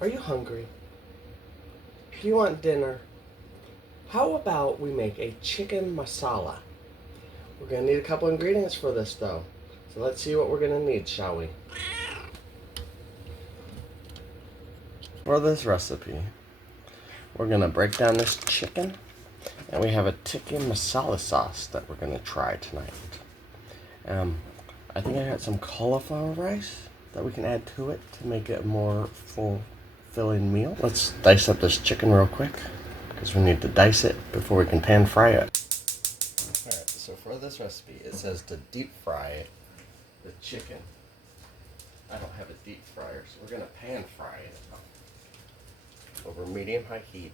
Are you hungry? Do you want dinner? How about we make a chicken masala? We're going to need a couple ingredients for this though. So let's see what we're going to need, shall we? For this recipe, we're going to break down this chicken, and we have a tikka masala sauce that we're going to try tonight. I think I got some cauliflower rice that we can add to it to make it a more fulfilling meal. Let's dice up this chicken real quick, because we need to dice it before we can pan fry it. Alright, so for this recipe, it says to deep fry the chicken. I don't have a deep fryer, so we're going to pan fry it over medium-high heat,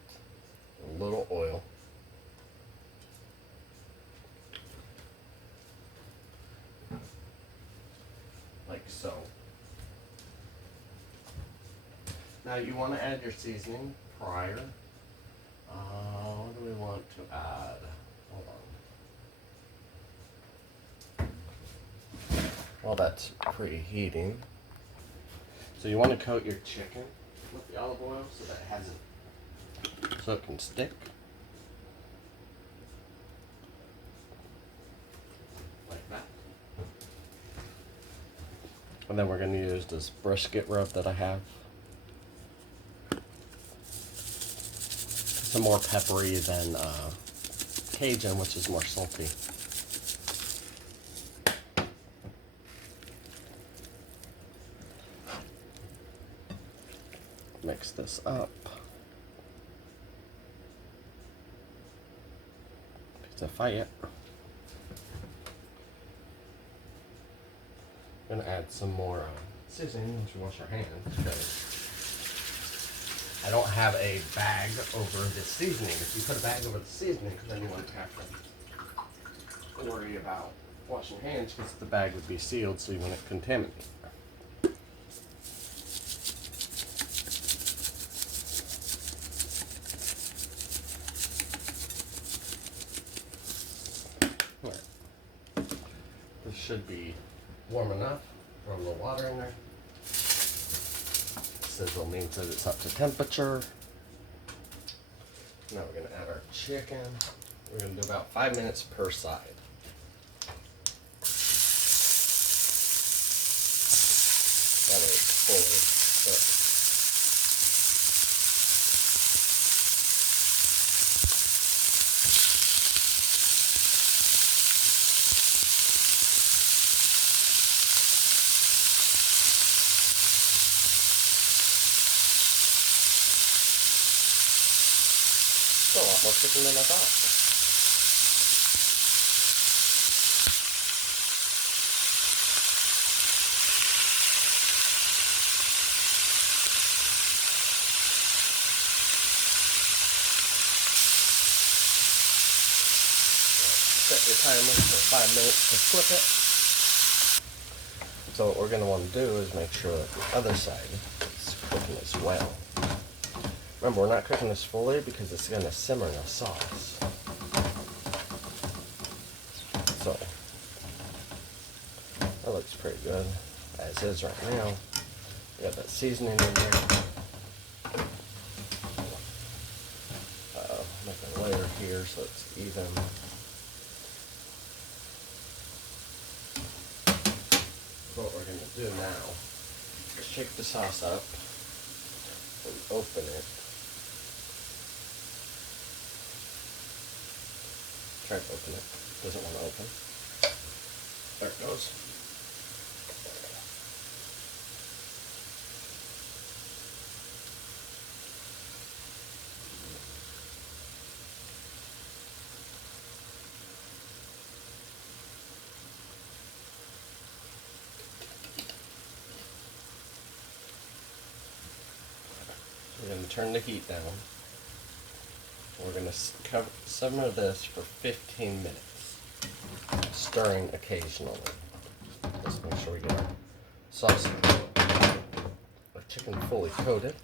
a little oil. Like so. Now you want to add your seasoning prior. What do we want to add? Hold on. While that's preheating. So you want to coat your chicken with the olive oil so that it can stick. Like that. And then we're going to use this brisket rub that I have. Some more peppery than Cajun, which is more salty. Mix this up. Pizza fire. I'm gonna add some more seasoning once we wash our hands, because I don't have a bag over the seasoning. If you put a bag over the seasoning, then you wouldn't have to worry about washing hands, because the bag would be sealed so you wouldn't contaminate. This should be warm enough. Throw a little water in there. Sizzle means that it's up to temperature. Now we're going to add our chicken. We're going to do about 5 minutes per side. That way it's fully cooked. A lot more chicken than I thought. Set your timer for 5 minutes to flip it. So what we're going to want to do is make sure that the other side is cooking as well. Remember, we're not cooking this fully because it's going to simmer in the sauce. So, that looks pretty good, as is right now. We got that seasoning in there. Make a layer here so it's even. What we're going to do now is shake the sauce up and open it. Try to open it. Doesn't want to open. There it goes. We're going to turn the heat down. We're going to simmer this for 15 minutes, stirring occasionally. Just make sure we get our sauce, our chicken fully coated.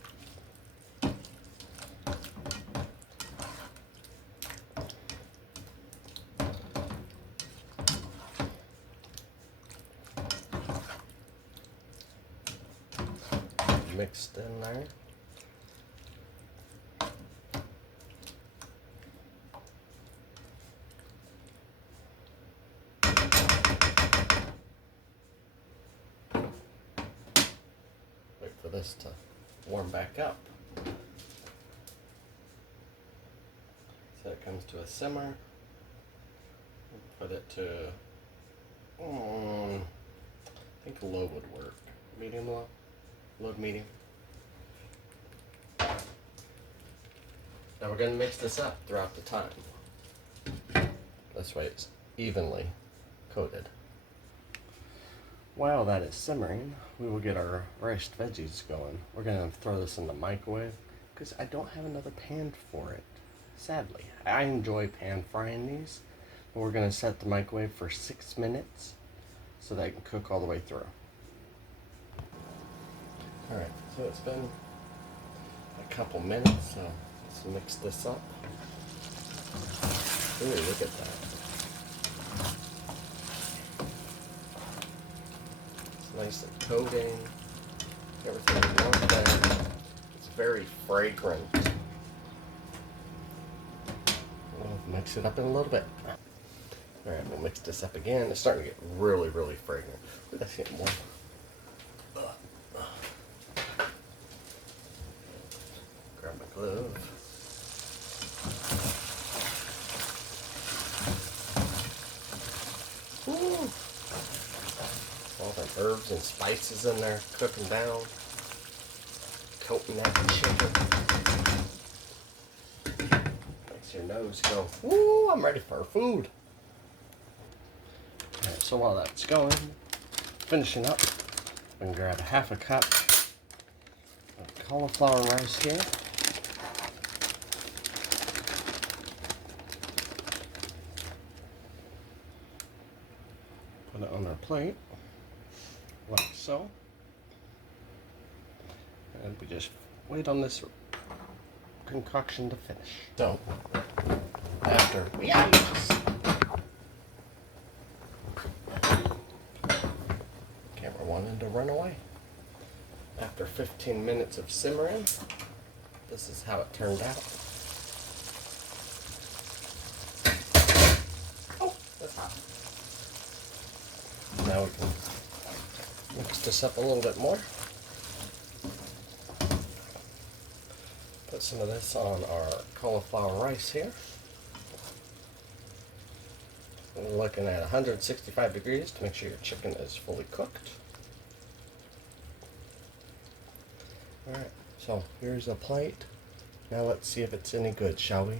Mixed in there. this to warm back up. So it comes to a simmer. Put it to, I think low would work. Medium low? Low medium. Now we're going to mix this up throughout the time. This way it's evenly coated. While that is simmering, we will get our riced veggies going. We're going to throw this in the microwave because I don't have another pan for it. Sadly, I enjoy pan frying these, but we're going to set the microwave for 6 minutes so that it can cook all the way through. Alright, so it's been a couple minutes, so let's mix this up. Ooh, look at that. It's nice and coating. Everything is one thing. It's very fragrant. We'll mix it up in a little bit. Alright, we'll mix this up again. It's starting to get really, really fragrant. Let's get more. Grab my glove. Ooh. All the herbs and spices in there cooking down, coating that chicken. Makes your nose go, ooh, I'm ready for food. Alright, so while that's going, finishing up, we can grab a half a cup of cauliflower rice here. Put it on our plate, like so. And we just wait on this concoction to finish. So, after camera wanted to run away. After 15 minutes of simmering, this is how it turned out. Oh, that's hot. Now we can mix this up a little bit more. Put some of this on our cauliflower rice here. We're looking at 165 degrees to make sure your chicken is fully cooked. Alright, so here's a plate. Now let's see if it's any good, shall we?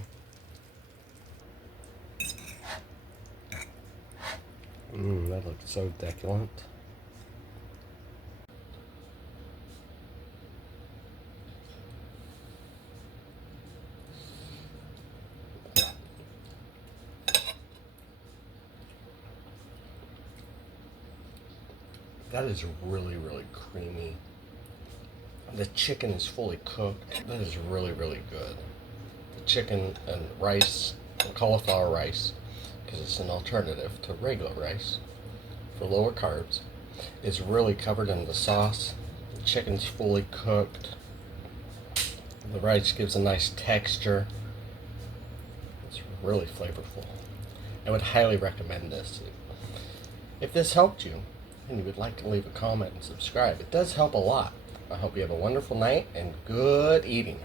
That looks so decadent. That is really, really creamy. The chicken is fully cooked. That is really, really good. The chicken and rice, cauliflower rice, because it's an alternative to regular rice for lower carbs, is really covered in the sauce. The chicken's fully cooked. The rice gives a nice texture. It's really flavorful. I would highly recommend this. If this helped you, and you would like to leave a comment and subscribe, it does help a lot. I hope you have a wonderful night and good eating.